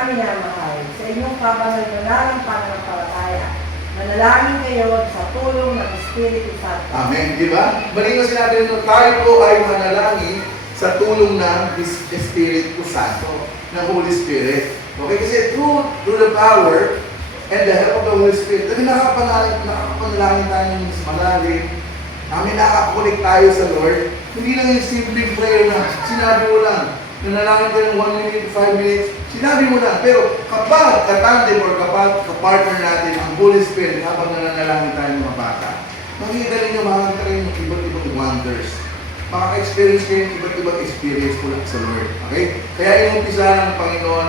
na minamahal, sa inyong kabanal-banalang pananampalataya, manalangin kayo sa tulong ng Espiritu Santo. Amen. Di ba? Malinaw sinabi nito, tayo po ay manalangin sa tulong ng Espiritu Santo, ng Holy Spirit. Okay? Kasi through the power and the help of the Holy Spirit, nakapanalangin tayo ng mas malalim. Amin, nakakulik tayo sa Lord. Hindi lang yung simple prayer na sinabi mo lang, nanalangin ka ng 1 minute, 5 minutes, sinabi mo lang. Pero kapag katandem or kapag kapartner natin ang Holy Spirit habang nananalangin tayo mga bata, makikita ninyo, makakita kayo ng iba't ibang wonders. Makaka-experience kayo ng iba't ibang experience mula sa Lord. Okay? Kaya inumpisa ng Panginoon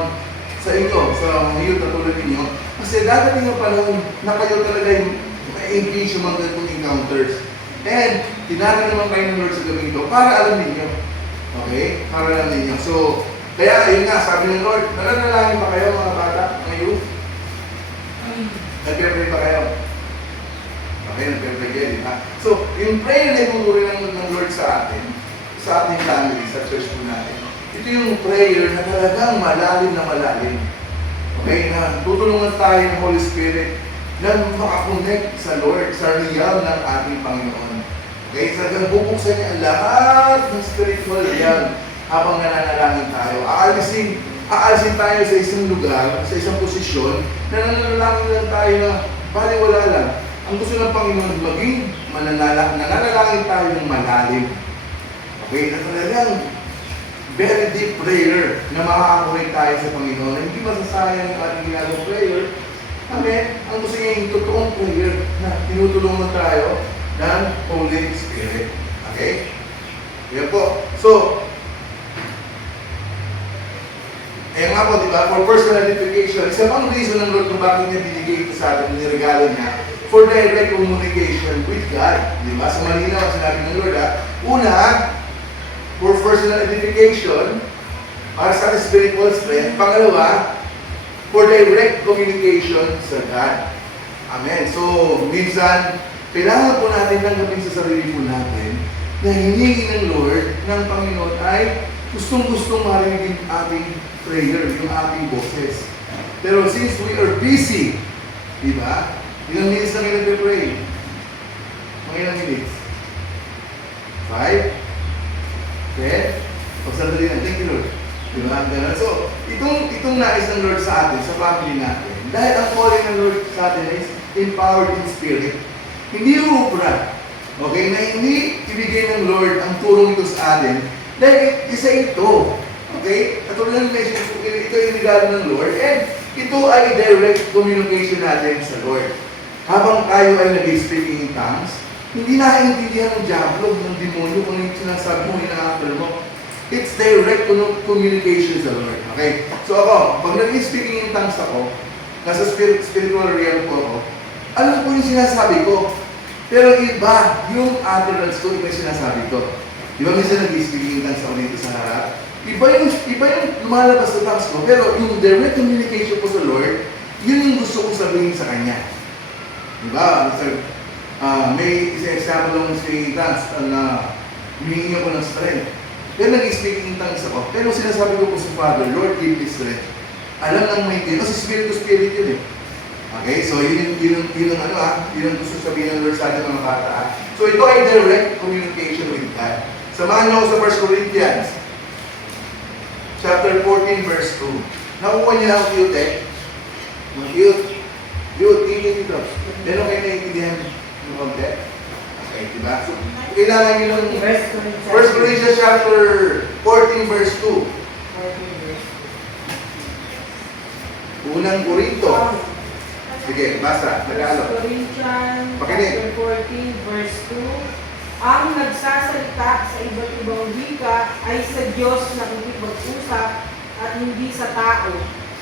sa inyo, sa iyo katulad ninyo. Kasi dadating ang panahon na kayo talaga yung ma-engage yung mga ganitong encounters. And tinatanong naman kayo ng Lord sa gawin ito para alam ninyo. Okay? Para alam ninyo. So, kaya yun nga, sabi ng Lord, nananalangin pa kayo mga bata, mga youth? Nag-pray pa kayo? Okay, nag-pray kayo, di ba? So, yung prayer na inuuri ng Lord sa atin, sa ating family, sa church po natin, ito yung prayer na talagang malalim na malalim. Okay, na tutulungan tayo ng Holy Spirit na makakonect sa Lord, sa real ng ating Panginoon. Okay, talagang bubuksan niya ang lahat ng spiritual realm habang nananalangin tayo. Aalisin tayo sa isang lugar, sa isang posisyon, na nananalangin lang tayo na baliwala lang. Ang gusto ng Panginoon, maging nananalangin tayo ng malalim. Okay, na talagang very deep prayer na makakakunik tayo sa Panginoon. Hindi masasayang ang ating ginagawang prayer. Amen. Ang gusto niya yung totoong prayer na tinutulungan tayo ng Holy Spirit. Okay? Yan po. So, ayan nga po, di ba? For personal edification, isa pang reason ng Lord kung bakit niya binigay ito sa atin, niregalo niya, for direct communication with God. Di ba? So, malinaw ang sinabi ng Lord, ha? Una, for personal edification, para sa spiritual strength. Pangalawa, for direct communication sa God. Amen. So, minsan, kailangan po natin tanggapin sa sarili po natin na hiningi ng Lord, ng Panginoon ay gustong-gustong marinig yung ating prayer, yung ating boses. Pero since we are busy, di ba? Ilang minutes na kayo nagpe-pray? Mga ilang minutes? 5? 10? Pagsandali lang. Thank you, Lord. Diba? So, itong nais ng Lord sa atin, sa family natin, dahil ang calling ng Lord sa atin is empowered in spirit. Hindi ubra. Okay? Na hindi ibigay ng Lord ang turong ito sa atin, dahil isa ito. Okay? Katulad ng message, ito yung regalo ng Lord, and ito ay direct communication natin sa Lord. Habang tayo ay nag-speaking in tongues, hindi naiintindihan ng diablo, ng demonyo, kung yung sinasabi mo, ina-after mo. It's direct communication sa Lord. Okay? So ako, pag nag-speaking in tongues ako, nasa spiritual realm po ako, alam ko yung sinasabi ko. Pero iba, yung utterance ko, iba yung sinasabi ko. Di ba minsan nag-speaking in tongues ako dito sa harap? Iba yung lumalabas sa tongues ko, pero yung direct communication ko sa Lord, yun yung gusto kong sabihin sa Kanya. Di ba? May isang example ng speaking in tongues na humingi ako ng strength. Pero nag-speaking in tongues ako. Pero sinasabi ko po sa Father, Lord, give me strength. Alam ng may kayo. Kasi spirit to spirit yun eh. Okay? So, yun ang gusto sabihin ng Lord sa atin mga bata. So, ito ay direct communication with God. Samahan niyo ako sa 1 Corinthians chapter 14, verse 2. Nakuha niyo ang cute eh. Cute, dito. Meron kayo naiintindihan ng konti? Okay, diba? So, kailangan nyo ng 1 Corinthians chapter 14 verse 2. Unang Korinto. Sige, basta. Tagalog. 1 Corinthians Pakinig. chapter 14 verse 2. Ang nagsasalita sa iba't ibang wika ay sa Diyos na nakikipag-usap at hindi sa tao,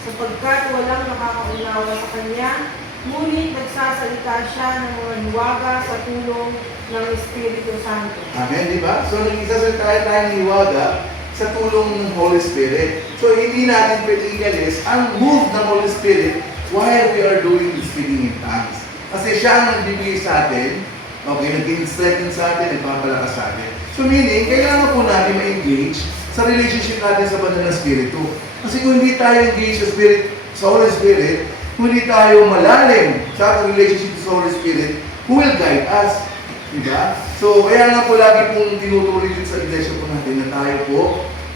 sapagkat walang nakakaunawa sa Kanya, ngunit nagsasalita siya ng mga hiwaga sa tulong ng Espiritu Santo. Amen, di ba? So, nagsasalita tayo ng hiwaga sa tulong ng Holy Spirit. So, hindi natin pwede i-alis ang move ng Holy Spirit while we are doing the speaking in tongues. Kasi siya ang nagbibigay sa atin, okay, nag-strengthen sa atin, nagpapalakas sa atin. So, meaning, kailangan po natin ma-engage sa relationship natin sa banal na Espiritu. Kasi kung hindi tayo engaged sa Holy Spirit, kung hindi tayo malalim sa ating relationship sa Holy Spirit, who will guide us? Diba? So, kaya nga po lagi pong tinutuloy din sa iglesia po natin na tayo po,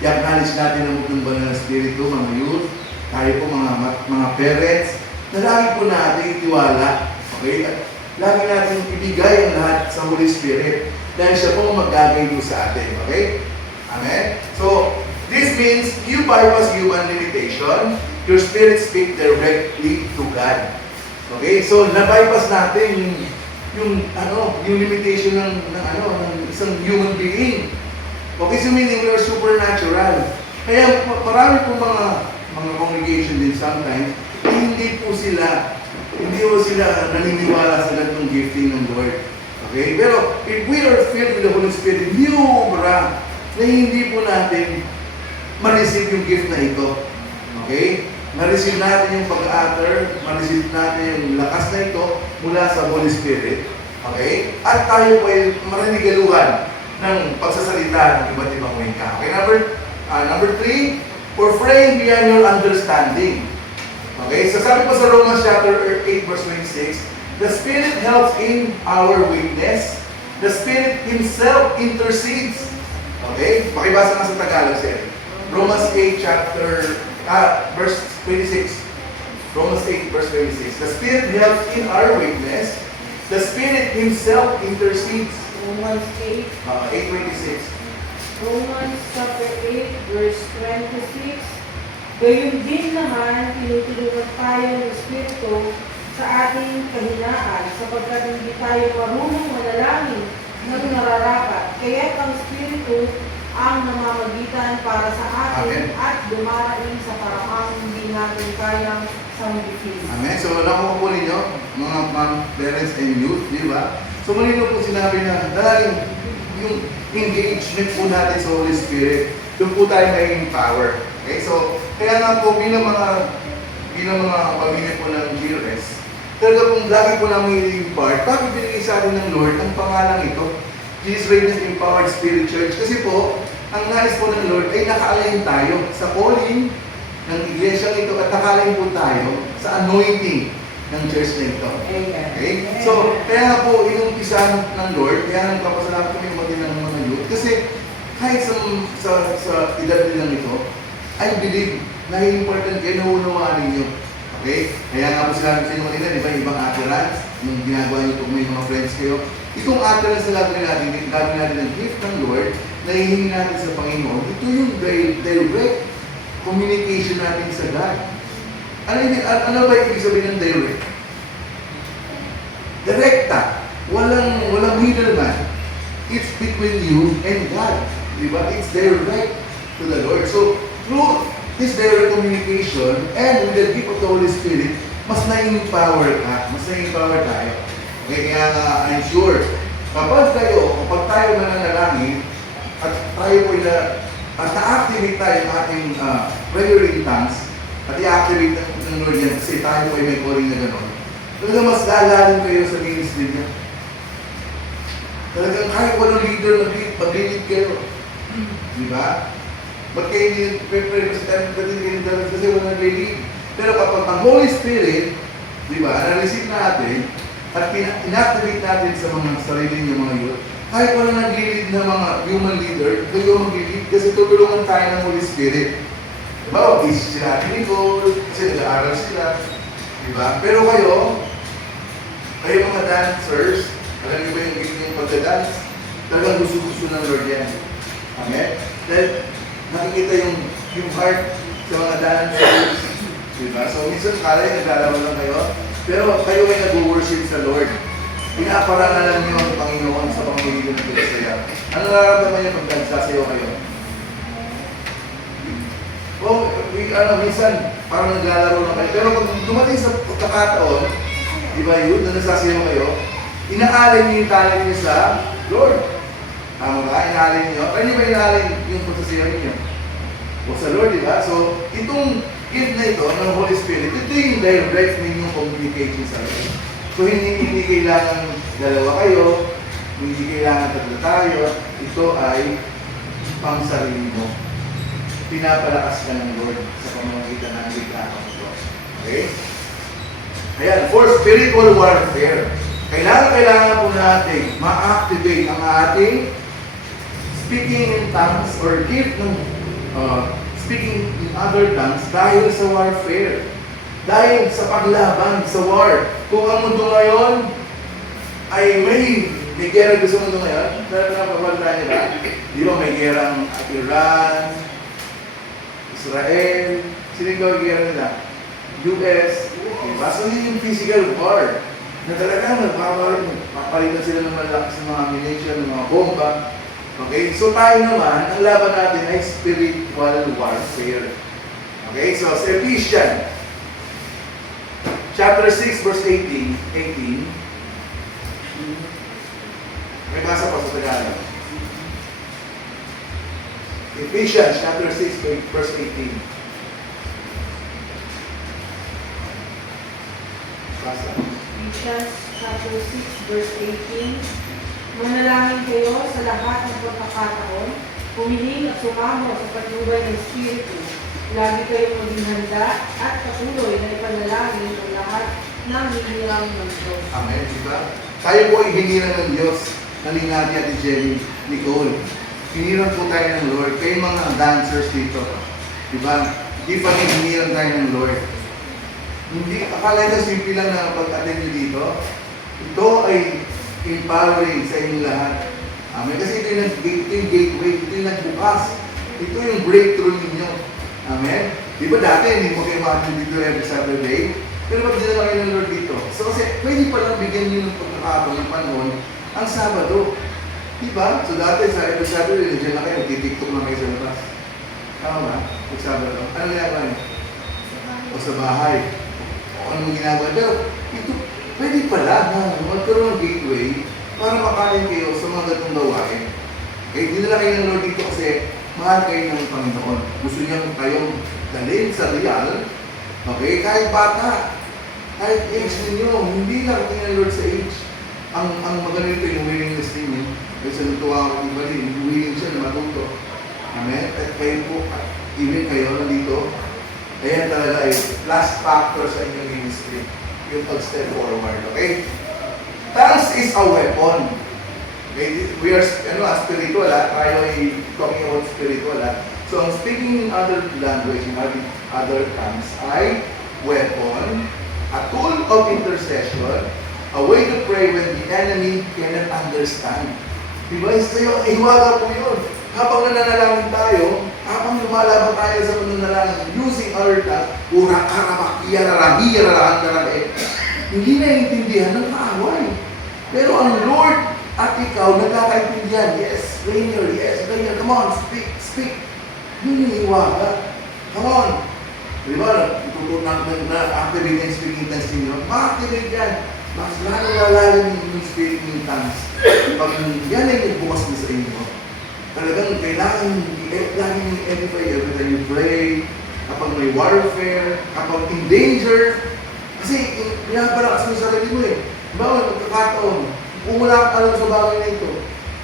i-acknowledge natin ang butong banal na Espiritu, mga youth, tayo po mga parents, na lagi po natin itiwala, okay? At lagi natin ibigay ang lahat sa Holy Spirit dahil siya po mag-guide sa atin, okay? Amen? So, this means you bypass human limitation, your spirit speak directly to God. Okay? So, na-bypass natin yung limitation ng isang human being. Okay, so meaning we are supernatural. Kaya marami po mga congregation din sometimes, hindi po sila naniniwala sa ganitong gifting ng Lord. Okay? Pero if we are filled with the Holy Spirit, na hindi po natin ma-receive yung gift na ito. Okay? Ma-receive natin yung pag-utter, ma-receive natin yung lakas na ito mula sa Holy Spirit. Okay? At tayo po ay marinigaluhan ng pagsasalita ng iba't ibang wika. Okay? Number 3, for praying beyond your understanding. Okay? So sabi po sa Romans chapter 8 verse 26, the Spirit helps in our weakness. The Spirit Himself intercedes. Okay? Pakibasa nga sa Tagalog sir. Romans 8 verse 26. Romans 8 verse 26. The Spirit helps in our weakness. The Spirit Himself intercedes. Romans 8. 8:26. Romans chapter 8, verse 26. Gayun din naman, tinutulungan tayo ng Espiritu sa ating kahinaan, sapagkat hindi tayo marunong manalangin ng nararapat. Kaya ang Espiritu ang namamagitan para sa atin. Amen. At dumarating sa paraang hindi natin kayang sambitin. Amen. So, nakuha po ninyo, mga parents and youth, di ba? So, malino po sinabi na dahil yung engagement po natin sa Holy Spirit, doon po tayo may empower. Okay? So, kaya nga po bilang mga pamilya po ng GRS, talaga pong lagi po namin i-impart, bakit binigay sa atin ng Lord ang pangalan ito? Jesus Radiant Empowered Spirit Church. Kasi po, ang nais po ng Lord ay naka-align tayo sa calling ng iglesia ito at naka-align po tayo sa anointing ng church na ito. Okay? So, kaya nga po, inumpisa ng Lord, kaya nagpapasalamat kami umati ng mga youth. Kasi kahit sa edad nilang ito, I believe na important kayo, naunawaan ninyo. Okay? Kaya nga po sila sa inyo kanina, di ba, ibang utterance, yung ginagawa niyo po may mga friends kayo. Itong utterance na gagawin natin ng gift ng Lord, na hihingi natin sa Panginoon, ito yung direct communication natin sa God. Ano ba ibig sabihin ng direct? Direkta. Walang middleman. It's between you and God. Diba? It's direct to the Lord. So, through this direct communication and with the gift of the Holy Spirit, mas na-empower ka, mas na-empower tayo. Okay, kaya I'm sure, kapag tayo nananalangin, at tayo po na-activate tayo ang ating prayer in tongues, at i-activate ng Lord yan kasi tayo po ay may calling na gano'n. Talagang mas lalalim kayo sa ministry niya. Talagang kahit walang leader, mag-lead kayo. Diba? Ba't kayo hindi sa time kasi walang lead? Pero kapag ang Holy Spirit, diba, na-receive natin, at inactivate natin sa mga sarili niyo mga youth, kahit walang nag-lead na mga human leader, kayo mag-lead kasi tutulungan tayo ng Holy Spirit. Diba? Busy sila ni Nicole, kasi nag-aaral sila. Diba? Pero kayo mga dancers, alam niyo ba yung pagka-dance? Talagang gusto ng Lord yan. Amen? Dahil nakikita yung heart sa mga dancers. Diba? So, minsan kala yung naglalaro lang kayo, pero kayo ay nag-worship sa Lord. Pinaaparangalan niyo ang Panginoon sa pamilya ng Pilipaya. Ano nararamdaman niyo pag nagsasayaw kayo? Minsan, parang naglalaro lang kayo. Pero pag dumating sa pagkakataon, di ba yun, na nagsasayaw kayo, inaalay niyo yung talent niyo sa Lord. Tama ba? Inaalay niyo. Kaya niyo ba inaalay yung pagsasayaw niyo? O sa Lord, di ba? So, itong gift na ito ng Holy Spirit, ito yung direct ninyong communication sa Lord. So, hindi kailangan dalawa kayo, hindi kailangan tatlo tayo, ito ay pang sarili mo. pinapalakas ka ng Lord sa pamamagitan ng litrato ito. Okay? Ayan, for spiritual warfare, kailangan po natin ma-activate ang ating speaking in tongues or gift ng speaking in other tongues dahil sa warfare. Dahil sa paglaban, sa war. Kung ang mundo ngayon ay may gera sa mundo ngayon, dahil napabalita nila, di ba may gerang Iran, Israel, sino yung gera nila? US, diba? So yun yung physical war. Na talagang nagpapalitan sila ng malakas ng mga ammunition, ng mga bomba. Okay? So tayo naman, ang laban natin ay spiritual warfare. Okay? So sa Ephesians, chapter 6, verse 18. May basa pa sa Tagalog. Ephesians, chapter 6, verse 18. Basa. Ephesians chapter 6, verse 18. Manalangin kayo sa lahat ng pagkakataon, humiling at sumamo sa patnubay ng Espiritu. Lagi kayong maging handa at patuloy na ipanalangin ang lahat ng hinirang ng Diyos. Amen, diba? Tayo po ay hinirang ng Diyos. Nalinati at Jenny, Nicole. Hinirang po tayo ng Lord. Kayo mga dancers dito. Diba? Hindi pa rin hinirang tayo ng Lord. Hindi, akala nyo simple lang na pag-attend nyo dito. Ito ay empowering sa inyong lahat. Amen. Kasi ito yung gateway, ito yung nagbukas. Ito yung breakthrough ninyo. Amen? Di ba dati, hindi mo kayo makatid dito every Saturday? Pero pag dinala kayo ng Lord dito. So kasi pwede palang bigyan nyo ng pagkakataon ng panahon ang Sabado. Di ba? So dati sa every Saturday, nandiyan na kayo, magtitiktok na kayo sa labas. Tama ba? Pag Sabado. Ano ginagawa nyo? O sa bahay. O anong ginagawa? Pero ito, pwede pala na magkaroon ng gateway para makain kayo sa mga gatong gawain. Okay, dinala kayo ng Lord dito kasi mahal kayo ng Panginoon. Gusto niya kayong dalhin sa real. Okay, kahit bata, kahit age ninyo, hindi lang tingnan ng Lord sa age. Ang maganda nito yung willingness ninyo. Kasi natuwa ako iba rin, willing siya na matuto. Amen? At kayo po, even kayo nandito, ayan talaga ay last factor sa inyong ministry. Yung pag-step forward, okay? Tongues is a weapon. Okay? We are spiritual, tayo ay talking about spiritual. So, ang speaking in other language, in other tongues, ay weapon, a tool of intercession, a way to pray when the enemy cannot understand. Diba? Iwaga po yun. Habang nananalangin tayo, habang lumalaban tayo sa pananalangin, using our tongue, hindi na intindihan ng kaaway. Pero ang Lord at ikaw, nagkakaintindihan. Yes, Rainier, come on, speak. Yun yung iwaga. Come on. Diba? Na-activate yung speaking tongues ninyo. Ma-activate yan. Mas lalo yung speaking tongues. Pag yan ay nagbukas mo sa inyo, talagang kailangan lagi yung edify every time you pray, kapag may warfare, kapag in danger. Kasi pinapalakas mo sa sarili mo eh. Bawal, magkakataon. Kung wala ka alam sa bagay na ito,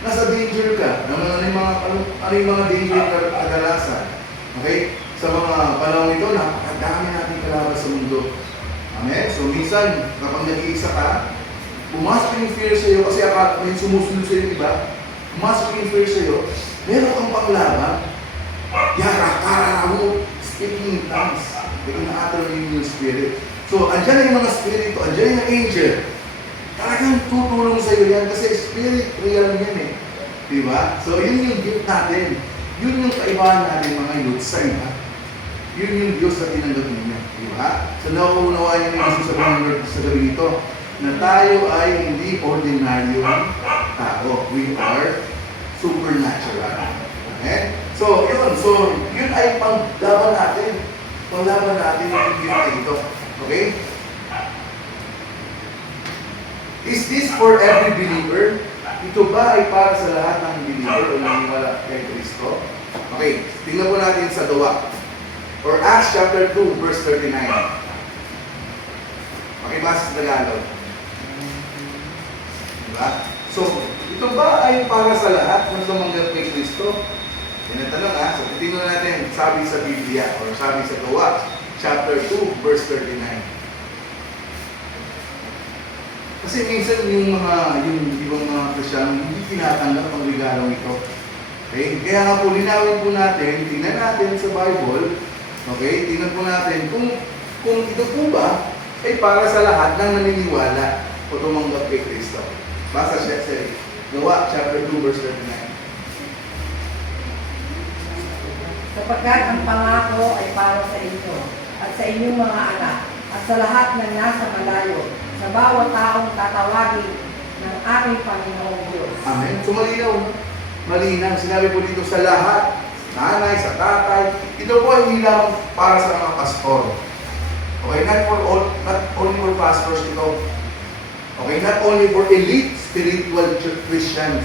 nasa danger ka. Ano yung mga danger kadalasan? Okay? Sa mga panahon ito, napakadami natin kalaban sa mundo. Amen? So minsan, kapag nag-iisa ka, pumasok yung fear sa'yo kasi may sumusunod sa'yo yung iba, pumasok yung fear sa'yo, meron kang panglaban, kararawo, speaking in tongues, ina-utter yung spirit. So, andyan yung mga spirito, andyan yung angel, talagang tutulong sa'yo yan kasi spirit, real yan eh. Diba? So, yun yung gift natin. Yun yung kaibahan natin mga youth sa iba. Yun yung Diyos na tinanggap niya. Diba? So, nauunawaan niyo yung gusto sabihin ng Lord sa gabi ito na tayo ay hindi ordinaryong tao. We are supernatural. Okay? So, yun. So, yun ay panglaban natin. Panglaban natin yung gift ito. Okay? Is this for every believer? Ito ba ay para sa lahat ng believer o naniniwala kay Kristo? Okay, tingnan po natin sa gawa. Or Acts chapter 2, verse 39. Okay, basa sa Tagalog. Diba? So, ito ba ay para sa lahat ng tumanggap kay Kristo? Yan ang tanong ha. So, titingnan natin, sabi sa Biblia, or sabi sa Gawa, chapter 2, verse 39. Kasi minsan yung ibang mga Kristyano, hindi tinatanggap ang regalong ito. Okay? Kaya nga po, linawin po natin, tingnan natin sa Bible, okay? Tingnan po natin kung ito po ba ay para sa lahat ng naniniwala o tumanggap kay Kristo. Basa siya sa Gawa, chapter 2, verse 39. Sapagkat ang pangako ay para sa inyo at sa inyong mga anak at sa lahat ng nasa malayo, sa bawat taong tatawagin ng ating Panginoong Diyos. Amen. So malinaw. Malinaw. Sinabi po dito sa lahat, nanay, sa tatay. Ito po ay hindi lang para sa mga pastor. Okay, not only for pastors ito. Okay, not only for elite spiritual Christians.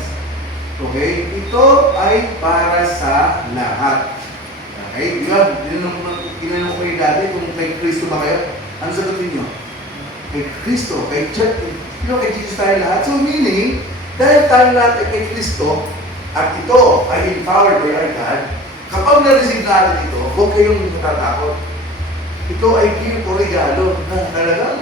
Okay, ito ay para sa lahat. Okay, tinanong ko kayo dati kung kay Kristo ba kayo? Ano sagutin nyo? Kay Kristo, kay Church, kay Jesus tayo lahat. So meaning, dahil tayo lahat ay kay Kristo, at ito ay empowered by our God, kapag na-receive natin ito, huwag kayong natatakot. Ito ay gift o regalo na talagang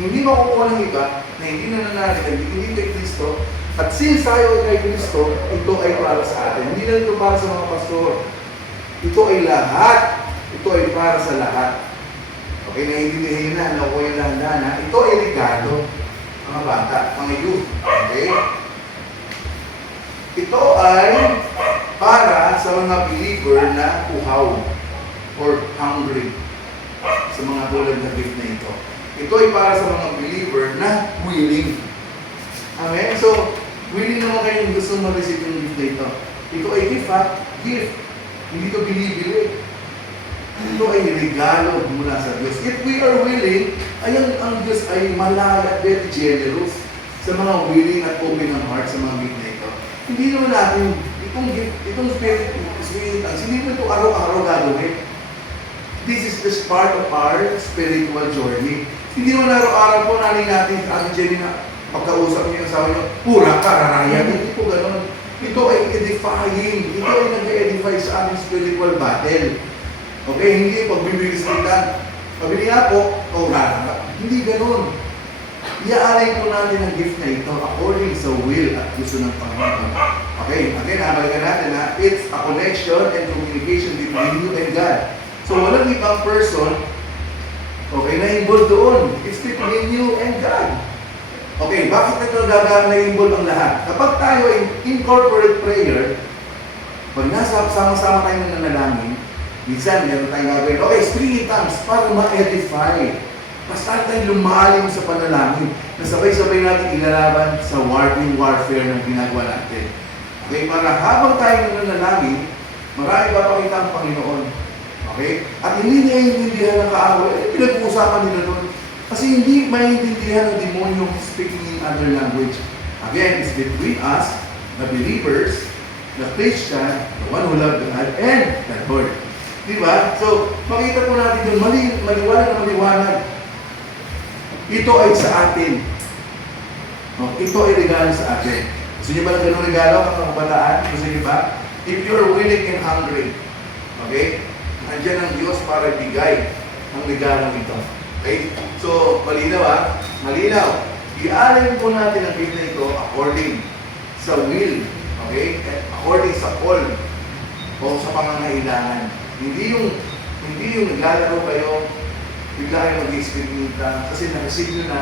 hindi makukuha ng iba na hindi nananalig, hindi kay Kristo. At since tayo ay kay Kristo, ito ay para sa atin. Hindi lang ito para sa mga pastor. Ito ay lahat. Ito ay para sa lahat. Okay, naiintindihan na, nakuha yung dahan-dahan na. Ito ay regalo, mga bata, mga youth. Okay? Ito ay para sa mga believer na uhaw or hungry sa mga tulad na gift na ito. Ito ay para sa mga believer na willing. Amen? So, willing naman kayong gusto ma-receive yung gift na ito. Ito ay gift ha? Gift. Hindi ito binibili. Ito ay regalo mula sa Diyos. If we are willing, ang Diyos ay malaya at very generous sa mga willing at open ng heart sa mga gift na ito. Hindi naman natin, itong spirit, hindi mo ito araw-araw gagawin. This is just part of our spiritual journey. Hindi naman araw-araw po nanin natin sa ating Jenny na pagkausap niyo yung asawa niyo, pura ka, raraya. Hindi po ganun. Ito ay edifying. Ito ay nag-edify sa ating spiritual battle. Okay, hindi pagbibigis-bitan. Pabili nga po, rara ka. Hindi ganun. Iaalay po natin ang gift na ito according sa will at gusto ng Panginoon. Okay, again, nabalikan natin na it's a connection and communication between you and God. So, walang ibang person, okay, na-involved doon. It's between you and God. Okay, bakit na-involved ang lahat? Kapag tayo ay in corporate prayer, pag nasa sama-sama tayo ng nanalangin, minsan meron tayong gagawin, okay, speaking in tongues para ma-edify. Basta tayo lumalim sa panalangin na sabay-sabay natin ilalaban sa warfare na ginagawa natin. Okay, para habang tayo nanalangin, marami papakita ang Panginoon. Okay? At hindi niya intindihan ng kaaway, pinag-uusapan nila doon. Kasi hindi maintindihan ng demonyo speaking in other language. Again, it's between us, the believers, the Christian, the one who loves God, and the Lord. Diba? So, makita po natin doon, maliwanag. Ito ay sa atin. No? Ito ay regalo sa atin. Gusto niyo ba ng ganung regalo, mga kabataan? Gusto niyo ba? If you are willing and hungry, okay? Nandiyan ang Diyos para ibigay ang regalo ito. Okay? So, malinaw ha? Malinaw. Iaalin po natin ang gift na ito according sa will. Okay? According sa call o sa pangangailangan. Hindi yung naglalaro kayo, bigla kayo mag-experience kasi na-receive nyo na,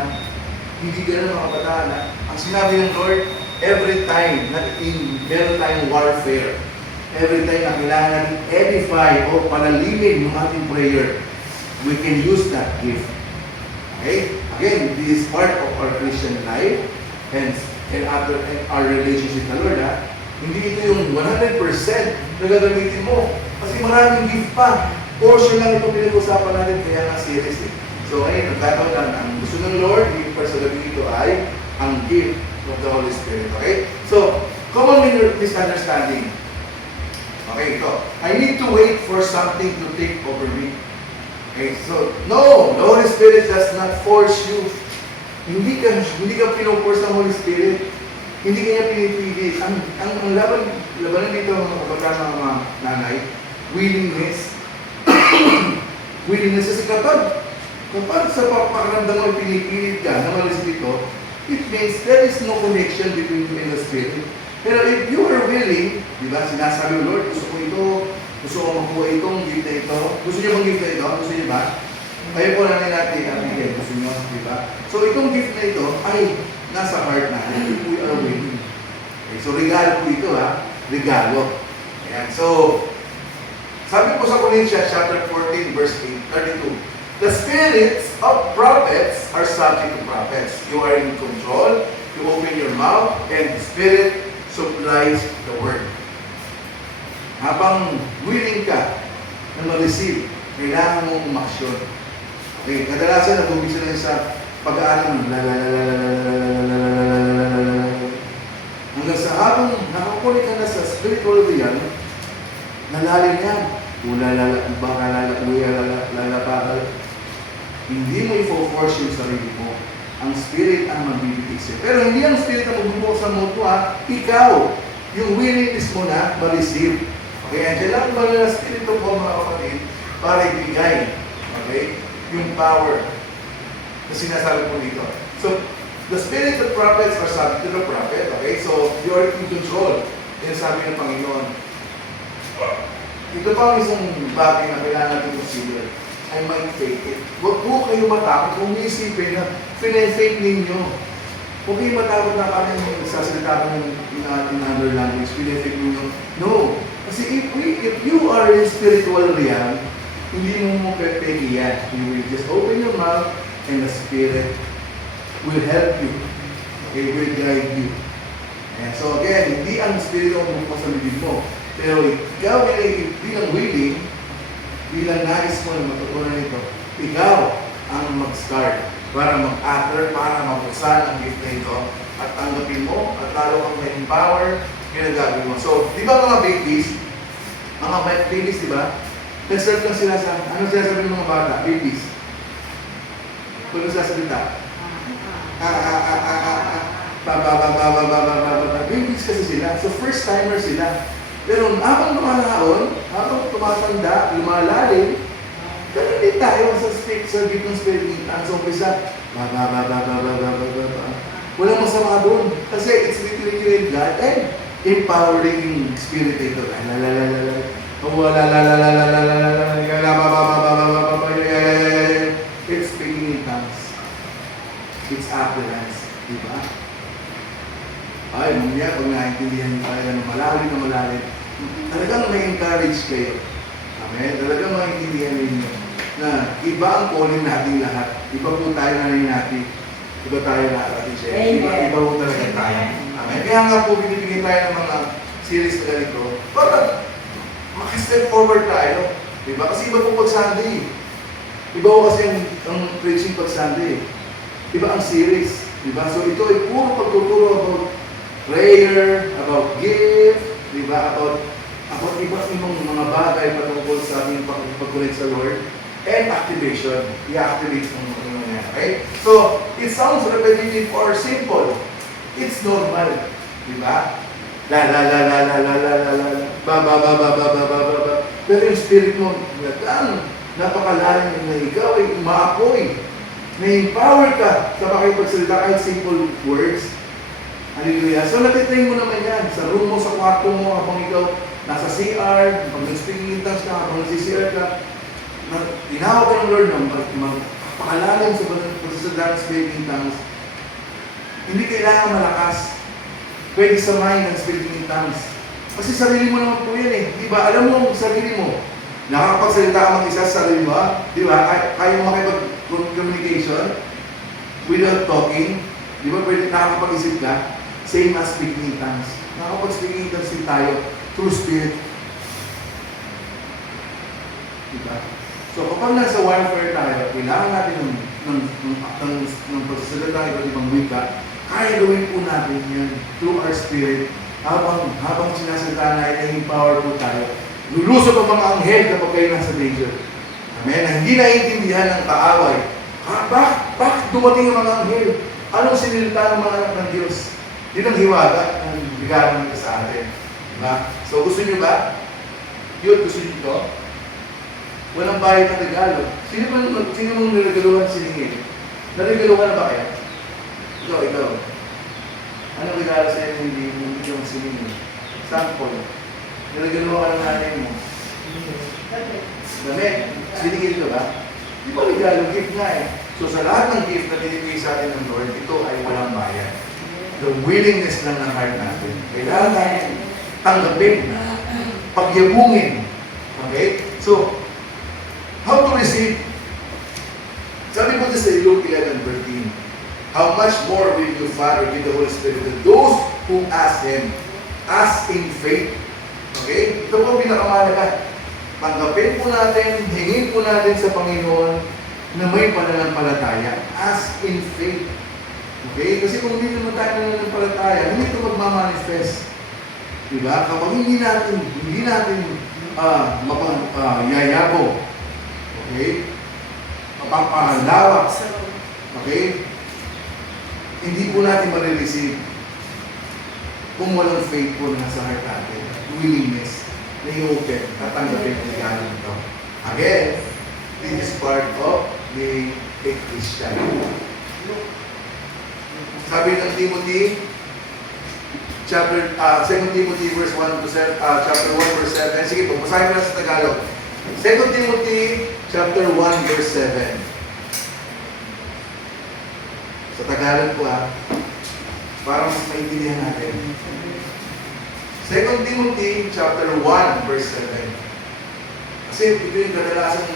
hindi gano'n mga kabataan na. Ang sinabi ng Lord, every time na meron tayong warfare, every time na kailangan natin edify o panalimin ng ating prayer, we can use that gift. Okay? Again, this is part of our Christian life and our relationship with the Lord. Ha? Hindi ito yung 100% na gagamitin mo. Kasi maraming gift pa. Portion lang ito pinag-usapan natin, kaya nga series eh. So ngayon, nagkataon lang, ang gusto ng Lord, yung first sa gabi ito ay ang gift of the Holy Spirit. Okay? So, common misunderstanding. Okay, ito. I need to wait for something to take over me. Okay, so, no! The Holy Spirit does not force you. Hindi ka pinuforce ng Holy Spirit. Hindi kanya pinipilit. Ang laban labanan dito mga kapatid, mga nanay, willingness. Willingness kasi kapag sa pakiramdam mo pinipilit ka na malis dito, it means there is no connection between you and the Spirit. Pero if you are willing, di ba, sinasabi mo, Lord, gusto ko ito, gusto ko makuha itong gift na ito. Gusto niyo bang gift na ito? Gusto niyo ba? Kayo po lang natin ang gusto niyo, di ba? So itong gift na ito ay nasa heart natin if we are willing. Okay, so regalo po ito regalo. Ayan, so sabi po sa Corinthians chapter 14 verse 32, the spirits of prophets are subject to prophets. You are in control, you open your mouth, and the Spirit supplies the word. Habang willing ka na ma-receive, kailangan mong umaksyon. Okay, kadalasan nag-umpisa lang sa pag-aaral ng hanggang sa habang nakakulit ka na sa spiritual realm, nalalim yan. Hindi mo i-force yung sarili mo. Ang Spirit ang magbibigay sa'yo. Pero hindi ang Spirit ang magbubuo sa mundo ikaw. Yung willingness mo na ma-receive. Okay, andyan lang ba na Spirit of God mga kapatid para ibigay. Okay, yung power na sinasabi po dito. So, the Spirit of prophets are subject to the prophet. Okay, so you are in control. Yan sabi ng Panginoon. Ito pa ang isang bagay na kailangan natin consider. I might fake it. Huwag po kayo matakot kung iisipin na fake ninyo. Huwag kayo matakot na kami nagsasalita ng in other language, fake ninyo. No. Kasi if you are in spiritual realm, hindi mo fake yan. You will just open your mouth and the Spirit will help you. It will guide you. And so again, hindi ang Spirit ang bumukas sa bibig mo. Pero ikaw bilang willing, bilang nais mo na matutunan nito, ikaw ang mag-start para mag-utter, para mabusan ang gift na ito at tanggapin mo at lalo kang ma-empower, ginagagawin mo. So, di ba mga babies, di ba? Nag-start lang sila sa, ano sila sabi ng mga bata? Babies. Kung sila salita. Babies kasi sila. So, first timer sila. Pero habang lumalahon, habang tumatanda, lumalalim, ganun din tayo sa gift ng Spirit. Ang sa umpisa, walang masama doon. Kasi it's literally God and empowering Spirit ito. It's speaking in tongues. It's utterance. Diba? Ay, mamaya pag naintindihan tayo ng malalim, talagang may encourage kayo. Amen? Talagang maintindihan ninyo na iba ang calling natin lahat. Iba po tayo na natin. Iba tayo na natin siya. Iba po talaga tayo. Amen? Kaya nga po binibigyan tayo ng mga series na ganito para makistep forward tayo. Diba? Kasi iba po pag Sunday. Iba po kasi ang preaching pag Sunday. Iba ang series. Diba? So ito ay puro pagtuturo about prayer, about gift, di ba? About ibang mga bagay patungkol sa ating pag-connect sa Lord, and activation. I-activate ng mga yan. Okay? So, it sounds repetitive or simple. It's normal. Di ba? Pero yung spirit mo, napakalalim na ikaw ay umaapoy. Na-empower ka sa makipagsalita kahit simple words. Hallelujah. So, natitrain mo naman yan. Sa room mo, sa kwarto mo, habang ikaw nasa CR, pag nag-speaking in tongues ka, habang nag-CR ka, tinawag ka ng Lord na magpakalalim sa pagsasadaan ng speaking in tongues. Hindi kailangan malakas. Pwede samahin ng speaking in tongues. Kasi sarili mo naman po yan eh. Di ba? Alam mo ang sarili mo. Nakakapagsalita ka mag-isa sa sarili mo, di ba? Kaya mo makipag-communication without talking. Di ba? Pwede nakakapag-isip ka. Same as speaking in tongues. Nakakapag-speaking in tongues din tayo through Spirit. Diba? So kapag nasa warfare tayo, kailangan natin ng pagsasalita ng iba't ibang wika, kaya gawin po natin yan through our Spirit. Habang sinasalita na empower po tayo. Lulusot ang mga anghel kapag kayo nasa danger. Amen? Na hindi naiintindihan ng kaaway. Bakit dumating ang mga anghel? Anong sinilita ng mga anak ng Diyos? Yun ang hiwaga ng bigyan nila sa atin. Diba? So gusto nyo ba? Yun, gusto nyo ito? Walang bayad na regalo. Sino mong niregaluhan siningil? Naregaluhan na ba kaya? Ikaw. Ano regalo sa'yo hindi mo siningil? Sample. Niregaluhan ka ng nanay mo. Damit. Siningil ka ba? Di ba regalo? Gift nga eh. So sa lahat ng gift na binibigay sa atin ng Lord, ito ay walang bayad. The willingness lang ng heart natin. Kailangan natin tanggapin, pagyabungin. Okay? So, how to receive? Sabi po sa Luke 11:13, how much more will your Father give the Holy Spirit to those who ask Him? Ask in faith. Okay? Ito po pinakamahalaga. Tanggapin po natin, hingin po natin sa Panginoon na may pananampalataya. Ask in faith. Okay? Kasi kung hindi naman tayo nananampalataya, hindi ito magmamanifest. Diba? Kapag hindi natin yayabo, okay? Mapapangalawak, okay? Hindi po natin marireceive kung walang faith po na nasa heart natin, willingness, na i-open, tatanggapin ang regalo nito. Again, this is part of being a Christian. Sabi ng Timothy, chapter 2 Timothy verse 1 to 7, chapter 1 verse 7. Sige po, basahin ko na sa Tagalog. 2 Timothy chapter 1 verse 7. Sa Tagalog po para mas maintindihan natin. 2 Timothy chapter 1 verse 7. Kasi ito yung kadalasan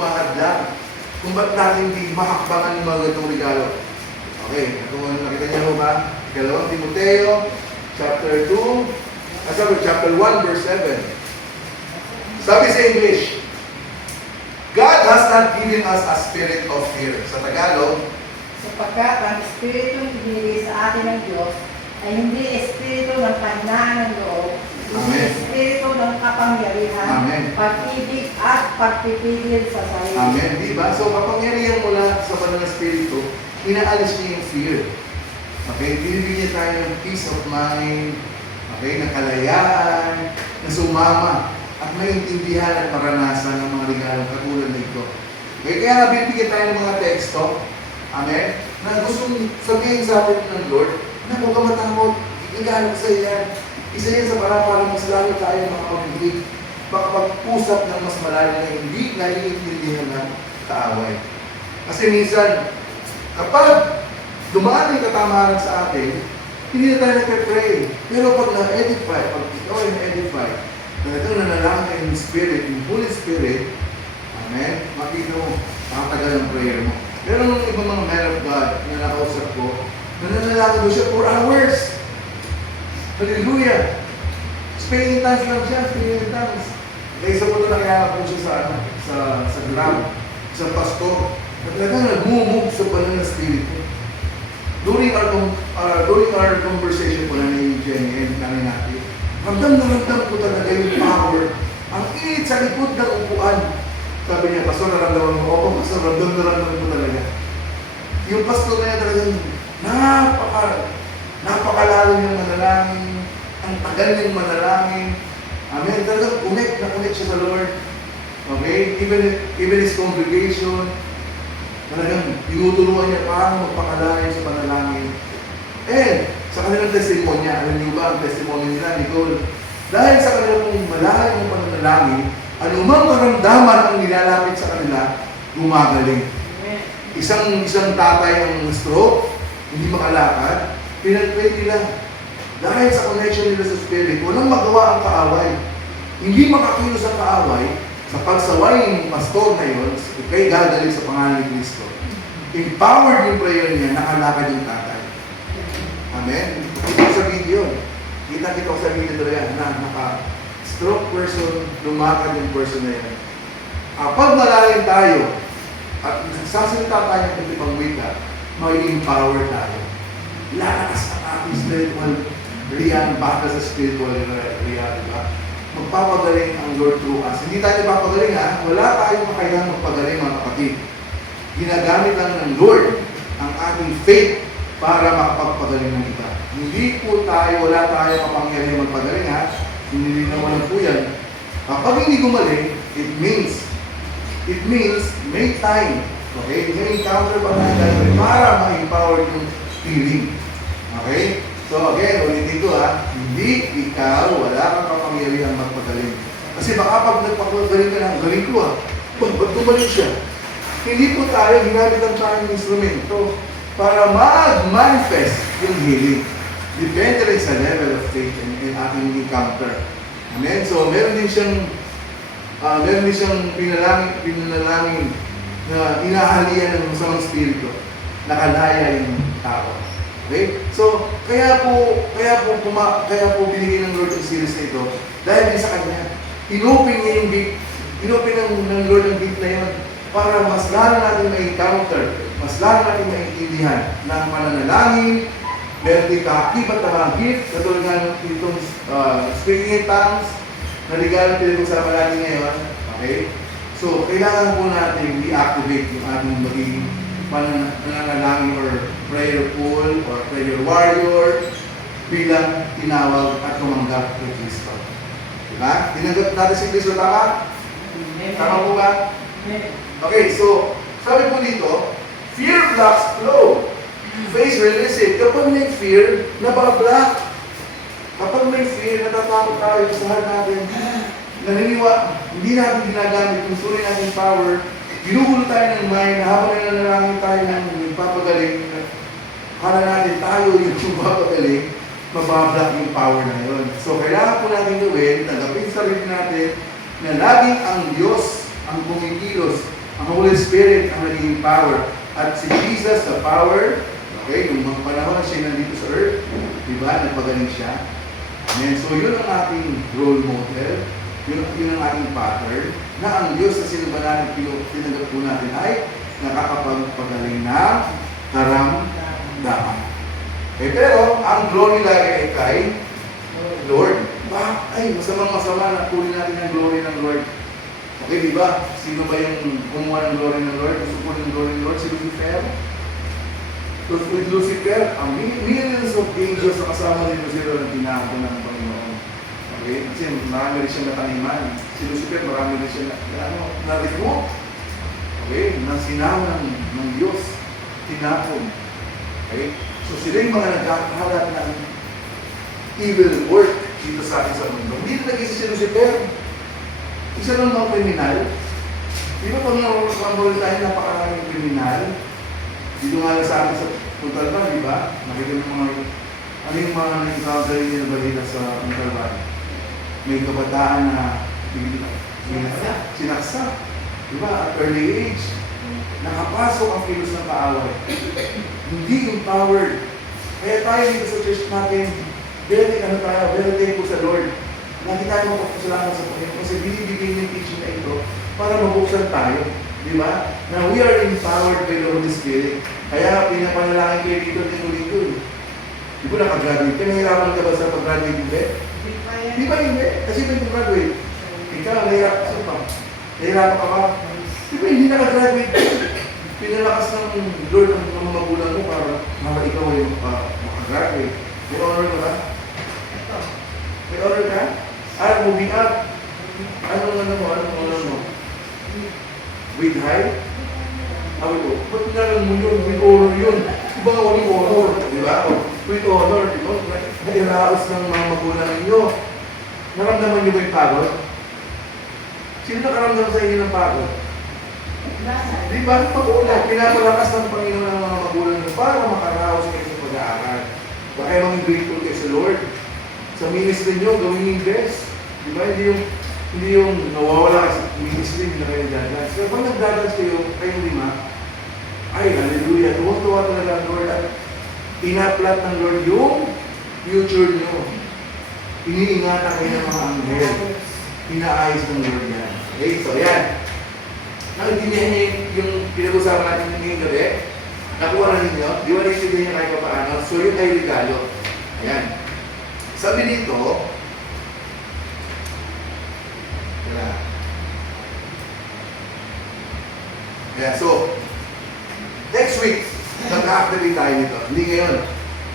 umahadlang kung ba't natin hindi makakbangan yung mga ganitong regalo. Okay, kung nakita niyo ba? 2 Timoteo chapter 2, chapter 1 verse 7. Sabi sa English, God has not given us a spirit of fear. Sa Tagalog, Sapagkat ang Espiritu ibinigay sa atin ng Diyos ay hindi Espiritu ng pahinaan ng loob, kundi Amen. Espiritu ng kapangyarihan, Amen. pag-ibig at pagpipigil sa sarili. Amen, di ba? So, kapangyarihan mula sa Banal na Espiritu, inaalis niya yung fear. Okay, binibigyan tayo ng peace of mind, okay, na kalayaan, na sumama, at maintindihan at maranasan ng mga regalong katulad nito. Okay, kaya nga binibigyan tayo ng mga teksto, amen, na gustong sabihin sa atin ng Lord, na huwag ka matakot, regalo sa yan. Isa yan sa para mas lalo tayo makapag-ibig, makapag-usap ng mas malalim na hindi naiintindihan ng kaaway. Kasi minsan, kapag dumaan yung katamaran sa atin, hindi na tayo nagpe-pray. Pero pag na-edify, pag ikaw ay na-edify, talagang nanalangin yung Spirit, yung Holy Spirit, amen, makita mo, makatagal ang prayer mo. Pero nung ibang mga man of God na nakausap ko, nananalangin mo siya 4 hours. Hallelujah! Spending times lang siya, spending times. Kaya isa po ito nakilala po siya sa Grab, sa pastor. At talagang nag-move sa banal na Espiritu. During our conversation po na ni Jenny and namin natin, ramdam na ramdam ko talaga yung power. Ang init sa likod ng upuan. Sabi niya, Pastor, naramdaman mo? Oo, Pastor, ramdam na ramdam ko talaga. Yung pastor na yan talagang napakalalo niyang manalangin, ang tagal niyang manalangin. Amen. Talagang connect siya sa Lord. Okay? Even his congregation, talagang tinutulungan niya paano magpakalayo sa panalangin. And sa kanilang testimonya, alam niyo ba ang testimony nila, Nicole? Dahil sa kanilang malayong pananalangin, anumang karamdaman ang nilalapit sa kanila, gumagaling. Isang tatay ang stroke, hindi makalakad, pinag-pray nila. Dahil sa connection nila sa Spirit, walang magawa ang kaaway. Hindi makakilos ang kaaway sa pagsaway ng pastor na yun, kay gagaling sa pangalan ni Kristo. Empowered yung prayer niya, nakalakad yung tatay. Amen? Kita ko sa video. Kita ko sa video talaga na naka-stroke person, lumakad yung person na yan. Pag malalim tayo, at nagsasalita tayo ng ibang wika, may empower tayo. Lalakas ang ating spiritual reality, baka sa spiritual reality, diba? Magpapagaling ang Lord through us. Hindi tayo magpapagaling wala tayong makayang magpagaling mga kapatid. Ginagamit lang ng Lord ang ating faith para makapagpagaling ng iba. Hindi po tayo, wala tayong kapangyarihan magpagaling Nilinawan po yan. Kapag hindi gumaling, it means make time. Okay? May encounter pa tayo gagawin para ma-empower yung feeling. Okay? So again, ulitin ko hindi ikaw, wala kang kapangyarihan magpagaling. Kasi baka pag nagpapagaling ka na, galing ko ba't gumaling siya? Hindi po tayo ginamit ang tayong instrumento para mag-manifest yung healing. Depende rin sa level of faith and ating encounter. Amen? So meron din siyang pinalangin na inahalian ng masamang spirito, nakalaya yung tao. Okay? So, kaya po binigyan ng Lord yung series na ito dahil din sa Kanya. Inopen niya yung gate, inopen ng Lord ang gate na yun para mas lalo natin ma-encounter, mas lalo natin maintindihan na ang pananalangin, meron din kaakibat na mga gift, katulad nga itong speaking in tongues, na ligalang pinag-usapan natin ngayon. Okay? So, kailangan po natin i-activate yung ating magiging pananalangin or prayer pool or prayer warrior bilang tinawag at tumanggap kay Kristo. Diba? Tinanggap natin si Kristo, tama? Tama po ba? Okay, so, sabi po dito, fear blocks flow. Face release it. Kapag may fear, nabablock. Kapag may fear, natatakot tayo sa heart natin, hindi natin ginagamit yung tunay natin power, ginugulo tayo ng mind, habang nananalangin tayo ng papagaling, hala natin tayo yung papagaling, mabablock yung power na yun. So, kailangan po natin gawin, tanggapin sa sarili natin, na laging ang Diyos ang kumikilos, ang Holy Spirit ang naging power, at si Jesus, the power, okay, yung mga panahon na siya nandito sa earth, diba, nagpagaling siya. Amen. So, yun ang ating role model, yun ang ating pattern, na ang Diyos na sinubalan tinanggap po natin ay nakakapagpagaling ng karamdaman. Pero, ang glory lagi ay kay Lord. Ay, masamang-masama na kunin natin ang glory ng Lord. Okay, di ba? Sino ba yung kumuha ng glory ng Lord? Gusto po ng glory ng Lord? Si Lucifer. So, with Lucifer, ang millions of angels na kasama rin sila ng tinapo ng Panginoon. Okay? Kasi marami rin siya nataniman. Si Lucifer, marami rin siya na-recruit. Okay? Na sinawa ng Diyos. Tinapon. Okay? So, sila yung mga nagkakahalat ng evil work dito sa atin sa mundo. Hindi na nag-isa si Lucifer. Isa lang mga kriminal. Di ba pag nakapagpambol tayo, napakaraming kriminal? Dito nga lang sa atin sa Puntalban, di ba? Nakita ng mga, ano yung mga na-encounter niya na balita sa Puntalban? May kabataan na sinaksak. Di ba? At early age, nakapasok ang kilos ng kaaway. Hindi empowered. Kaya tayo dito sa church natin, very thankful sa Lord. Lagi tayo magpapasalamat sa Panginoon kasi binibigay niya yung teaching na ito para mabuksan tayo. Di ba? Na we are empowered by the Holy Spirit. Kaya pinapanalangin kayo dito linggo-linggo. Di ba nakagraduate ka? Nahirapan ka ba sa pag-graduate hindi? Di ba hindi? Kasi may pag-graduate. Ikaw, nahirapan ka pa. Nahirapan ka pa. Di ba hindi nakagraduate? Pinalakas ng Lord ang mga magulang mo para ikaw ay makagraduate. May honor ka ba? May honor ka? Moving up. Anong mo? With high? Sabi ko, ba't nalang mo yun? With honor yun. Iba nga with honor. Di ba? With honor. Di ba? Nairaos ng mga magulang ninyo. Naramdaman niyo ba yung pagod? Sino nakaramdam sa inyo ng pagod? Di ba? Magulang. Pinapalakas ng Panginoon ng mga magulang ninyo para makaraos kayo sa pag-aaral. Baka kayo maging grateful kayo sa Lord. Sa ministry nyo, gawin yung best. Di ba? Hindi yung nawawala sa ministry, hindi na kayo dadance. Pero pag nagdadance kayo, kayong lima, ay, hallelujah, tuwa-tuwa talaga ang Lord at pinaplat ng Lord yung future nyo. Iniingatan kayo ng mga anghel. Pinaayos ng Lord yan. Okay, so yan. Nakintindihan niyo yung pinag-usapan natin ngayong gabi? Nakuha na ninyo? Di ba naintindihan niyo kahit pa paano? So yun ay regalo. Ayan. Sabi dito, yeah, so, next week, mag-activate tayo nito. Hindi ngayon.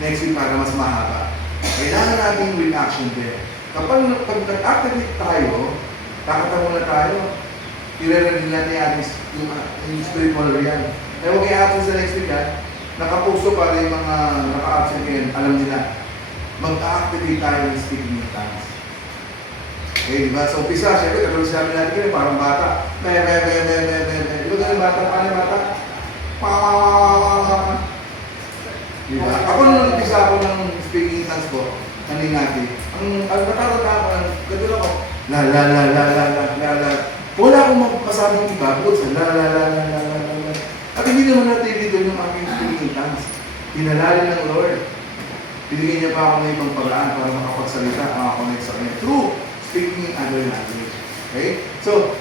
Next week para mas mahaba. Kailangan natin with action there. Pag nag-activate tayo, kakata muna tayo, i-re-reveal natin yung spiritual realm. Kaya huwag i-absent sa next week yan, nakapuso para yung mga naka-absent ngayon, alam nila, mag-activate tayo ng speaking in tongues. Okay, diba? So, umpisa, syempre, katulad sabi natin kayo, parang bata. Di ba ganun bata? Paano yung bata? Diba? Ako nung umpisa ako ng speaking in tongues ko, natin. Ang natatanda ko, ganun ako, la. Wala akong magpasabing iba, bukod sa la. At hindi naman natin doon yung aking speaking in tongues. Pinalali ng Lord. Binigyan niya pa ako ng ibang paraan para makapagsalita, makakonect sa kanya. True, speaking in other language. Okay? So,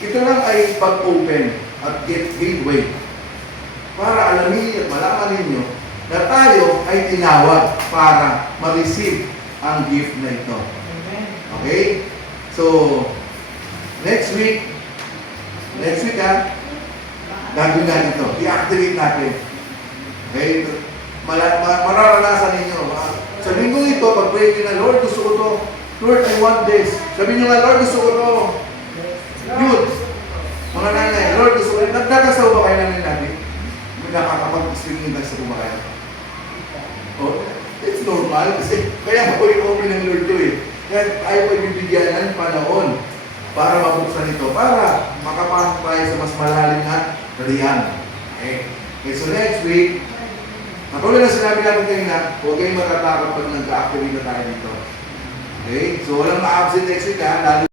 ito lang ay pag-open at gateway para alamin at malaman ninyo na tayo ay tinawag para ma-receive ang gift na ito. Okay? So, next week gagawin natin ito. I-activate natin. Okay? Mararanasan ninyo. Sa linggong ito, pag-pray nyo na, Lord, gusto ko to. Lord, I want this. Sabi nyo nga, Lord, gusto ko to. Youth, mga nanay, Lord, gusto ko. Nagdadasaw ba kayo namin natin? Nakakapag-speaking sa ba kayo? Oh, it's normal kasi kaya ako i-open ng Lord to eh. Kaya tayo po ibibigyan ng panahon para mabuksan ito, para makapasok tayo sa mas malalim na realm. Okay. So next week, natuloy na sinabi natin kanina, huwag kayong matatakot pag nag-activate na tayo dito. Okay? So walang ma-absent next week ha, lalo